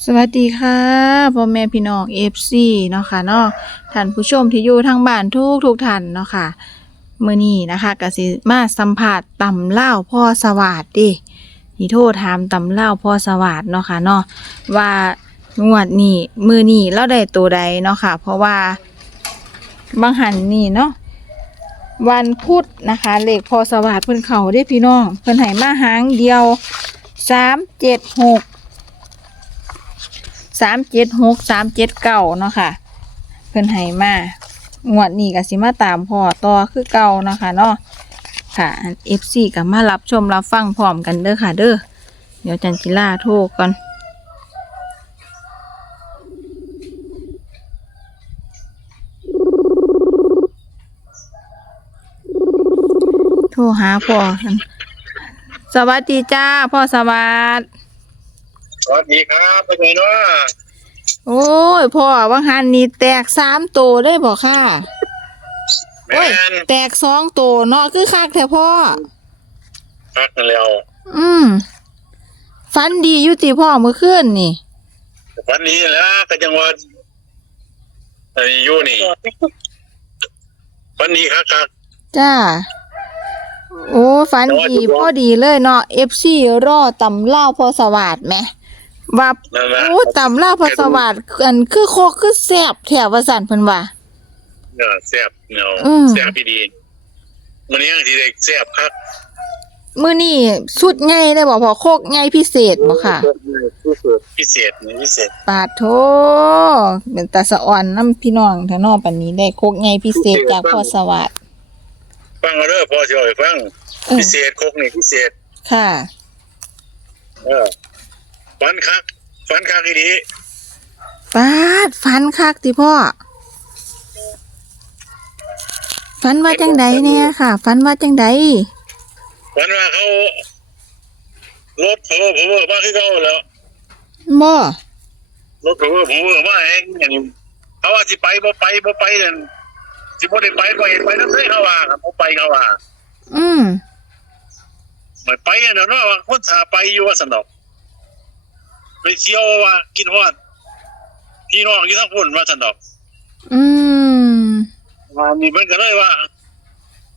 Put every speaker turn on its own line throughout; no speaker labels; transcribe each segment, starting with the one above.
สวัสดีค่ะพ่อแม่พี่น้อง FC เนาะค่ะเนาะท่านผู้ชมที่อยู่ทางบ้านทุกทุกท่านเนาะค่ะมื้อนี้นะคะก็สิมาสัมภาษณ์ตำเล่าพ่อสวัสดีที่โทรถามตำเล่าพ่อสวัสดเนาะค่ะเนาะว่างวดนี้มือนี้เราได้ตัวใดเนาะค่ะ เพราะว่าบางหันนี่เนาะวันพุธนะคะเลขพ่อสวัสดเพิ่นเขาเด้พี่น้องเพิ่นให้มาหางเดียว376 สามเจ็ดหกสามเจ็ดเก้าเนาะค่ะ เพิ่นให้มางวดนี้ก็สิมาตามพ่อต่อคือเก่าเนาะค่ะเนาะค่ะเอฟซีก็มารับชมรับฟังพร้อมกันเด้อค่ะ เด้อเดี๋ยวจันจิล่าโทรก่อนโทรหาพ่อกันสวัสดีจ้า พ่อสวัสดี
สวัสดีครับเป็นไงเนาะ
โอ้ยพ่อว่าหันนี่แตกสามตัวได้บอกค่ะ
แม
โอ้ย
น
แตกสองตัวเนาะคือคักแท้พ่อ
พักกันแล้ว
อืมฟันดีอยู่ติพ่อเมื่อคืนนี่
วันนี้แหล้วก็จังหวัดอันนี้อยู่นี่ วันนี้ครับครับ
จ้า โอ้ฟันดีพอดีเลยเนาะเอฟซีรอตำเล่าวพอสวัสดไหม ว่า
นั่นแหละ
โอ้ตำเล่าวพอสวัสดอันคือโคกคือแซ่บแถวว่าสั่นเพิ่นว่า
เนาะแซ่บเนาะ
อืม
แซ่บพี่ดีมันนี้ยังทีเด็กแซ่บครับ
มื้อนี้สุดใหญ่ได้บ่พอโคกใหญ่พิเศษบ่ค่ะ
พิเศษนี่พิเศษ
ปาดโทเป็นตาสะอ่อนน้ำพี่น้องถ้านอกปันนี้ได้โคกไงพิเศษจากพ่อสวัสดิ์
ฟังเอาเด้อพอสิเอาให้ฟัง
เออ
พิเศษคกนี่พิเศษ
ค่ะ
เออ ฟันคักฟันคักอีดี
ปาดฟันคักติพ่อฟันว่าจังใดเนี่ยค่ะฟันว่าจังใด
ฟันว่าเขารถเผลอเผลอมาคือเขาแล้ว
บ่
รถเผลอเผลอมาเองอย่างนี้เขาว่าสิไปบ่ไปบ่ไปนั่นสิบ่ได้ไปบ่เห็นไปนำเลยเขาว่าครับบ่ไปเขาว่า
อืม
ไม่ไปอันนั้นเนาะว่าคนสาไปอยู่ว่าสนอก ไปเที่ยวว่ากินฮอดพี่น้องอยู่ทั้งพุ่นว่าสนอก
อืม
ว่านี่เพิ่นก็เลยว่า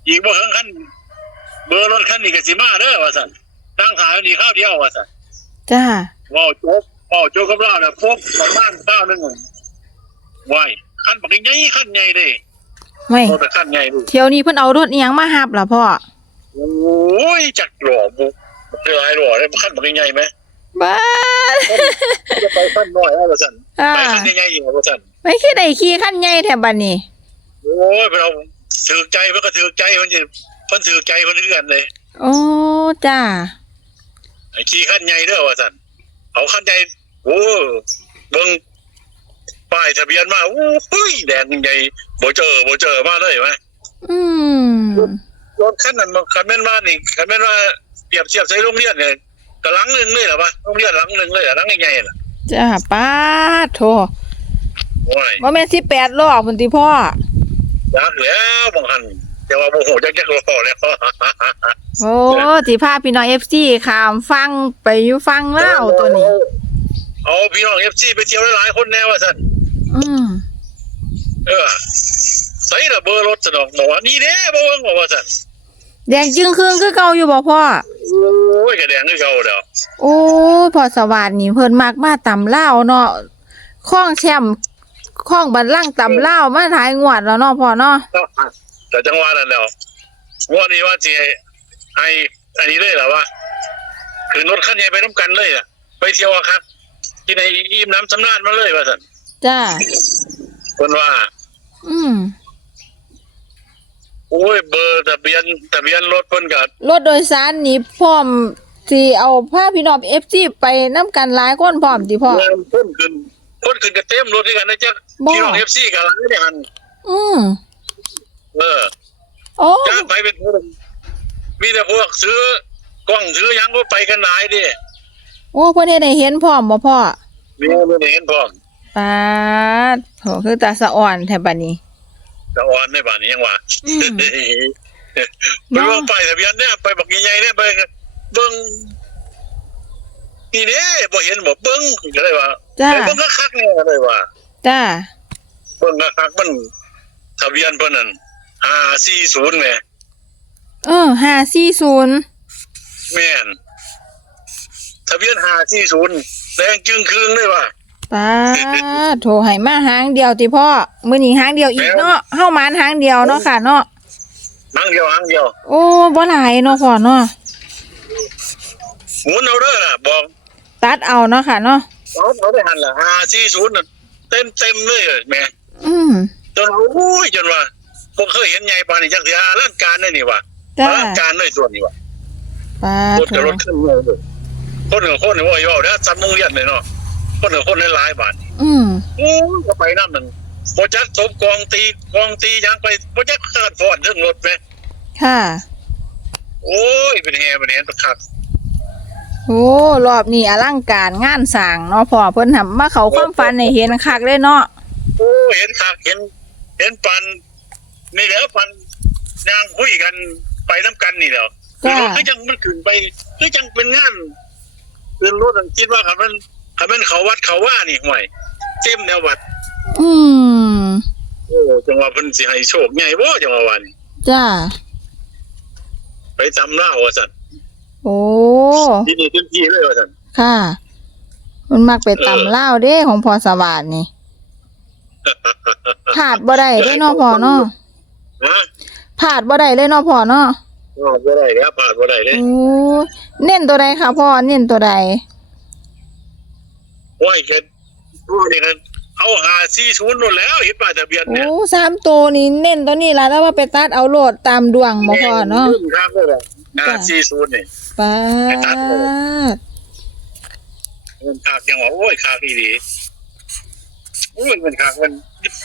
อีกบ่ถึงคันเบอร์รถคันนี้ก็สิมาเด้อว่าซั่นตั้งขายอยู่นี่ข้าวเดียวว่าซั่น
จ้า
ว้าวโจ๊กว้าวโจ๊กกับเราน่ะปุ๊บประมาณข้าวหนึงว้ายคันบักใหญ่คันใหญ่เด้
ไม่
โอ้แต่คันใหญ่ดู
เที่ยวนี้เพิ่นเอารถอีหยังมาหับล่ะพ่อ
โอ้ยจักหล่อบุเรือไอ้หล่อได้คันบักใหญ่ไหม
บ้าด
จะไปคันน้อยว่าซั่น
อ่า
ไปคันใหญ่ๆอีกว่าซั่น
ไม่คิดได้ขี่คันใหญ่แถบบัดนี้
โอ้ยเราถือใจเพิ่นก็ถือใจเพิ่นสิเพิ่นถือใจเพิ่นคือกันเลย
โอ้จ้า
ไอ้ขี่คันใหญ่เด้อว่าซั่นเอาคันใหญ่โอ้เบิ่งป้ายทะเบียนมาโอ้ยแดงใหญ่บ่เจอบ่เจอมาเลยไหม
อืม
รถคันนั้นมันคันแม่นว่านี่คันแม่นว่าเปรียบเทียบใส่โรงเรียนเนี่ย ก็หลังหนึงเลยเหรอวะโรงเรียนหลังหนึงเลยอะหลังใหญ่ๆน่ะ
จ้าป้าดโถ
โอ้ย
ว่าแม่นสิบแปดรอบพุ่นติพ่อ
อยากแล้วบางหันแต่ว่าโมโหจักจักรอแล้ว
โอ้สิพาพี่น้องเอฟซีขามฟังไปอยู่ฟังเล่าวตัวนี้
เอาพี่น้องเอฟซีไปเที่ยวหลายๆคนแน่ว่าซั่น
อืม
เออใส่ระเบอร์รถสนองบอกว่านี่เด้บ่เบิ่งบอกว่าซั่น
แดงจึงครึ่งคือเก่าอยู่บ่พ่อ
โอ้ยกระแดงคือเก่าแล้ว
โอ้ยพ่อสวัสดิ์นี่เพิ่นมากมาตำเล่าวเนาะข้องแชมป์ข้องบันลังก์ตำเล่าวมาหลายงวดแล้วเนาะพ่อเนาะ
แต่จังหวะนั้นแล้วงวันนี้ว่าสิให้อันนี้เลยเหรอวะคือรถคันใหญ่ไปน้ำกันเลยอะ ไปเที่ยวอะครับที่ในอิ่มน้ำสำราญมาเลยว่าซั่น
จ้า
เพิ่นว่า
อืม
โอ้ยเบอร์ทะเบียนทะเบียนรถเพิ่นก็
รถโดยสารนี่พร้อมสิเอาพาพี่น้องเอฟซีไปนํกันหลายคนพร้อมติพ่อ
เริ่มต้นขึ้นต้นขึ้นก็เต็มรถด้วยกันนะจ๊ะ
บ่
พี่น้องเอฟซีกันแล้วเนี่ยหัน
อืม
เออ
โอ้
จ้างไปเป็นพวกมีแต่พวกซื้อกล้องซื้อหยังก็ไปกันหลายดิ
โอ้เพิ่นเฮ็ดให้เห็นพร้อมบ่พ่อ
มีไม่ได้เห็นพร้อม
ปาดโหคือตาสะอ่อนแท้บัดนี้
จะอ่อนในบ้านนี้ยังว่า
อืม
ไปเบิ่งไปายทะเบียนเนี่ยไปบักใหญ่ๆเนี่ยไปเบิ่งนี่เด้บ่เห็นบ่เบิ่งก็เลยว่า
จ้า
ไอ้เบิ่งก็คักเนี่ยเลยว่า
จ้า
เบิ่งก็คักมันทะเบียนเพิ่นนั่น540แหม่
เออห้าสี่ศูนย์
แม่นทะเบียน540แดงจึงครึงเลยว่า
ป้าดโทรให้มาหางเดียวติพ่อมื้อนี้หางเดียวอีกเนาะเฮาหมานหางเดียวเนาะค่ะเนาะ
หางเดียวหางเดียว
โอ้บ่หลายเนาะพ่อเนาะ
หมุนเอาเด้อล่ะบอก
ตัดเอาเนาะค่ะเนาะ
เอาเอาได้หันล่ะ540น่ะเต็มๆเลยแหม่
อืม
จนโอ้ยจนว่าบ่เคยเห็นใหญ่ปานนี้จักเทื่ออลังการเลยนี่ว่า
จ้า
อลังการเลยตัวนี้ว่า
ป้าร
ถ
ด
จะรถขึ้นเลยคนกับคนเนี่ยว่าอยู่เอาเด้อซับมุงเรียนเลยเนาะ คนกับคนหลายๆบาท
อืม
โอ้ยก็ไปน้ำมันบ่จักตบกองตีกองตีหยังไปบ่จักขาดฟอดเรื่องรถแม่
ค่ะ
โอ้ยเป็นแฮเป็นแฮประคัก
โอ้รอบนี้อลังการงานสร้างเนาะพ่อเพิ่นทำมาเขาความฝันให้เห็นคักเลยเนาะ
โอ้ยเห็นคักเห็น เห็นปันนี่แหล้วปันนางคุยกันไปน้ำกันนี่แหล้ว
จ้า
คือจังมันขึ้นไปคือจังเป็นงานเรื่องรถอันคิดว่าคันมัน คันมันเขาวัดเขาว่านี่ห่วยเต็มแนววัด
อืม
โอ้จังหวะเพิ่นสิให้โชคใหญ่บ่จังหวะวันนี้
จ้า
ไปจำเล่าว่าซั่น
โอ้
ที่นี่เต็มที่เลยว่าซั่น
ค่ะ มันมักไปตำเล่าวเด้ของพอสวัสดนี่ผาดบ่ได้เด้เนาะพ่อเนาะ
ฮะ
ผาดบ่ได้เลยเนาะพ่อเนาะ
พลาดบ่ได้แล้วพลาดบ่ได้เด้
โอ้เน้นตัวใดค่ะพ่อเน้นตัวใด
โอ้ยแค่ตัวนี้กันเอาหา40นู่นแล้วเห็นป้ายทะเบียน
โอ้
เนี่ย
สามตัวนี่เน้นตัวนี้ล่ะแล้วว่าไปตัดเอาโหลดตามดวงบ่พ่อเนาะ
ครับเลยล่ะหา40นี่
ป้า
ไปตัดเลย
ด
มันคักจังว่าโอ้ยคักอีหลีโอ้ยมันคักมัน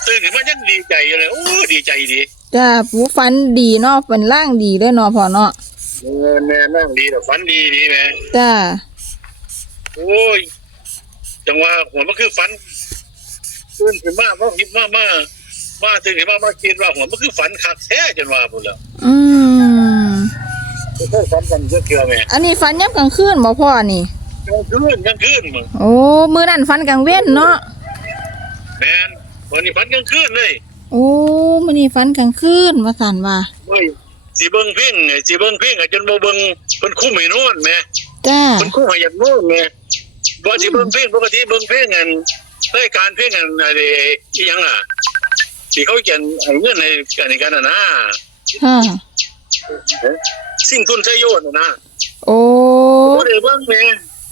ตื่นขึ้นมายังดีใจอยู่เลยโอ้ดีใจดี
จ้าผู้ฝันดีเนาะเป็นร่างดีเลยเนาะพ่อเนาะ
แม่แม่นั่งดีแต่ฝันดีดีแม่
จ้า
โอ้ย จังว่าหัวมันคือฝันตื่นขึ้นมาว่าคิดมามามาตื่นขึ้นมามาคิดว่าหัวมันคือฝันคักแท้จนว่าพุ่นแล้ว
อืม
ไม่เคยฝันกันเชื่อแม่
อันนี้ฝันยับกลางคืนบ่พ่อนี่
กลางคืนกลางคืนมึง
โอ้มื้อนั้นฝันกลางเว้นเนาะ
แม่นวันนี้ฝันกลางคืนเลย
โอ้มื้อนี้ฝันกลางคืนว่าซั่นว่า
โอ้ยสิเบิ่งเพ่งไงสิเบิ่งเพ่งอะจนบ่เบิ่งเพิ่นคุ้มให้นอนแม่
จ้า
เพิ่นคุ้มให้อยากนอนแม่ บ่สิเบิ่งเพ่งปกติเบิ่งเพ่งกันรายการเพ่งกันอะไรอีหยังอะที่เขาเขียนให้เงินในอันนี้กันน่ะนะ
ค่ะ
สิ่งทุนใช้โยนน่ะนะ
โอ้
บ่ได้เบิ่งแม่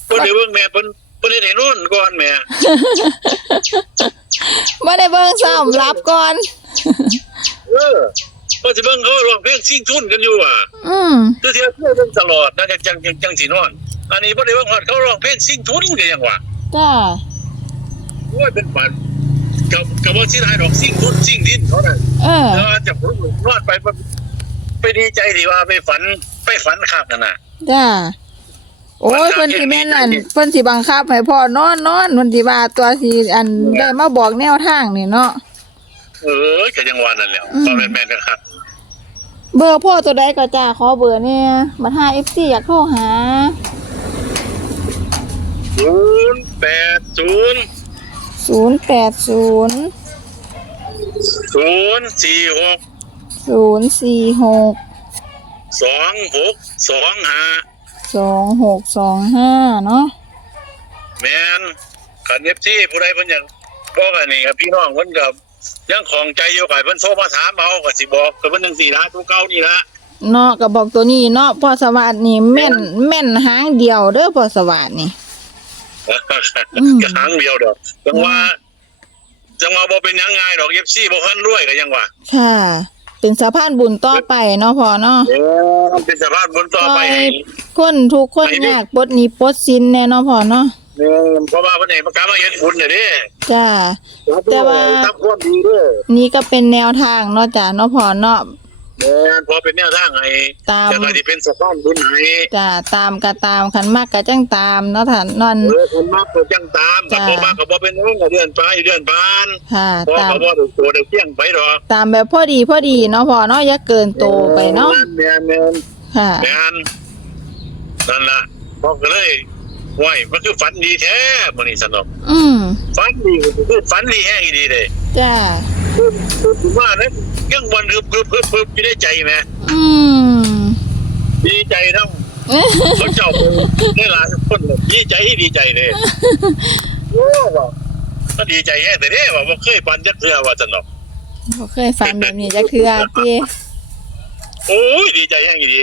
บ่ได้เบิ่งแม่เพิ่นเพิ่นเฮ็ดให้นอนก่อนแม่
บ่ได้เบิ่งซ้ำรับก่อน
เออก็สิเบิ่งเขาร้องเพลงสิ่งทุนกันอยู่อะ
อืม
คือเที่ยวเที่ยวเบิ่งตลอดนะจังจังจังจังสินอน อันนี้บ่ได้เบิ่งฮอดเขาร้องเพลงสิ่งทุนก็ยังว่า
จ้า
โอ้ยเป็นฝันกับกับว่าสิได้ดอกสิ่งทุนสิ่งดินเขาน่ะ
เออ
แล้วอาจจะผมนอนไปไปไปดีใจดีว่าไปฝันไปฝันคักนั่นน่ะ
จ้าโอ้ยเพิ่นสิแม่นอันเพิ่นสิบังคับให้พ่อนอนนอนเพิ่นสิว่าตัวสิอันได้มาบอกแนวทางนี่เนาะ
เออก็ยังว่านั่นแหล้ว
อืม
บ่แม่นแม่นนะครับ
เบอร์พ่อตัวใดก็จ้าขอเบอร์เนี่ยบัดหา FC อยากโทรหา
080
080
046
046
2625
2625เนาะ
แม่นคัน FC ผู้ใดเพิ่นอยากบอกอันนี้กับพี่น้องเพิ่นก็ยังของใจอยู่ไผเพิ่นโทรมาถามเอาก็สิบอกก็เพิ่นจังซี่นะตัวเก่านี่ละ
เนาะก็บอกตัวนี้เนาะพ่อสวัสดิ์นี่แม่นแม่นหางเดียวเด้อพ่อสวัสดิ์นี่ อืม
ก็ครั้งเดียวดอกจังว่าจังว่าบ่เป็นหยังไงดอก FC บ่ทันรวยก็ยังว่า
ค่ะ เป็นสะพานบุญต่อไปเนาะพ่อเนาะ
เออมันเป็นสภาพบนต่อไปให้
คนทุกคนยากปลดหนี้ปลดสินแน่เนาะพ่อเนาะ
เออเพราะว่าเพิ่นให้ประกาศมาเฮ็ดบุญน่ะเด้
จ้าแต่ว่า
ทำความดีเด้อ
นี่ก็เป็นแนวทางเนาะจ้าเนาะพ่อเนาะ
แม่น พอเป็นแนวทางให้
ตาม
แต่ก็สิเป็นสะพานบุญให้
จ้าตามก็ตามคันมากก็จังตามเนาะท่านนอน
เออคนมากก็จังตาม
จ้ะ
บ่มากก็บ่เป็นหยังก็เดือนไปเดือนผ่าน
ค่ะ
พอ
ตาม
ก็บ่ได้โตได้เที่ยงไปดอก
ตามแบบพอดีพอดีเนาะพ่อเนาะอย่าเกินโตไปเนาะ
แม่นแม่น
ค่ะ
แม่นนั่นล่ะพอก็เลยว้ยมันคือฝันดีแท้มื้อนี้สนอก
อืม
ฝันดีคือฝันดีแห้งอีดีเลย
จ้า
ผมว่านะ ยังวันรึบรึบรึบรึบอยู่ในใจแหม
อืม
ดีใจทั้งคนเจ้าได้หลายคนเลยดีใจดีใจเลยโอ้ว่าก็ดีใจแห้งแต่เด้ว่าบ่เคยฝันจักเทื่อว่าสนอก
บ่เคยฝันแบบนี้จักเทื่อติ
โอ้ยดีใจแห้งอีดี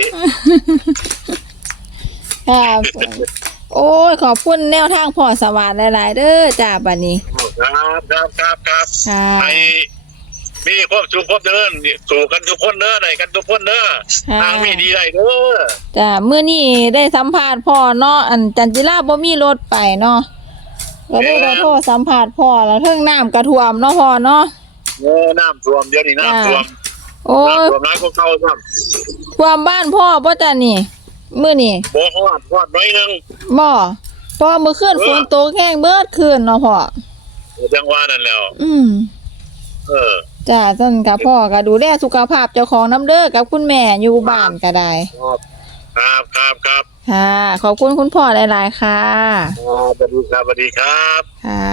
ค่ะโอ้ยขอบคุณแนวทางพ่อสวัสดิ์หลาย ๆ เด้อจ้าบัดนี้
ครับครับครับครับ
ค่ะ
ไอ้ มีความสุขความเจริญสู่กันทุกคนเด้อได้กันทุกคนเด้อ
ค่ะ
ทางมีดีได้เด้อ
จ้ามื้อนี้ได้สัมภาษณ์พ่อเนาะอันจันจิราบ่มีรถไปเนาะก็เลยได้โทรสัมภาษณ์พ่อแล้วเทิงน้ำกระท่วมเนาะพ่อเนาะ
โอ้น้ำท่วมเดี๋ยวนี้น้ำท่วม
โอ้ย
น้ำท่วมน้ำก็เข้าซ้
ท่วมบ้านพ่อบ่จ้านี่มื้อนี้ำ
บ่ฮอดฮอดน้อยหนึง
บ่เพราะว่ามื้อคืน
เออ
ฝนตกแห้งเบิดคืนเนาะพ่อ
จังว่านั่นแล้ว
อืม
เออ
จ้าต้นกับพ่อก็ดูแลสุขภาพเจ้าของน้ำเด้อกับคุณแม่อยู่บ้านก็ได้
ครับครับครับ
ค่ะ ขอบคุณคุณพ่อหลายๆค่ะ
ครับสวัสดีครับสวัสดีครับ
ค่ะ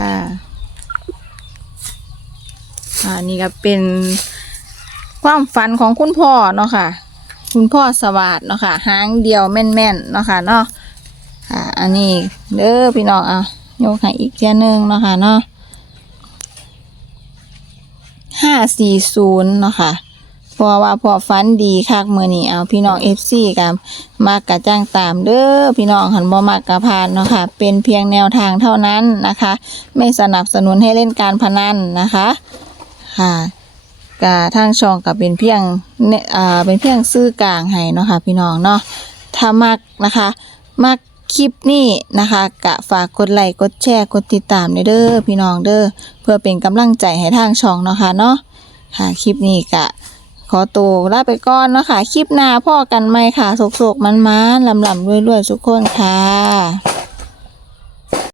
อ่า นี่ก็เป็นความฝันของคุณพ่อเนาะค่ะ คุณพ่อสวัสดเนาะค่ะ หางเดียวแม่นๆเนาะค่ะเนาะ ค่ะ อันนี้เด้อพี่น้องอะยกให้อีกเทียหนึงเนาะค่ะเนาะ ห้าสี่ศูนย์เนาะค่ะเพราะว่าพอฝันดีคักมือนี้เอาพี่น้องเอฟซีกันมากกะจ้างตามเด้อพี่น้องหันบ่มากกะพานเนาะค่ะ เป็นเพียงแนวทางเท่านั้นนะคะ ไม่สนับสนุนให้เล่นการพนันนะคะค่ะกะทางช่องกับเป็นเพียงเนี่ยอ่าเป็นเพียงซื้อกลางให้เนาะค่ะ พี่น้องเนาะถ้ามักนะคะ มัก คลิปนี้นะคะกะฝากกดไลค์กดแชร์กดติดตามเด้อพี่น้องเด้อเพื่อเป็นกำลังใจให้ทางช่องเนาะค่ะเนาะค่ะคลิปนี้กะขอตัวลาไปก่อนเนาะค่ะคลิปหน้าพ่อกันไหมค่ะสุกๆมันๆลำๆรวยๆทุกคนค่ะ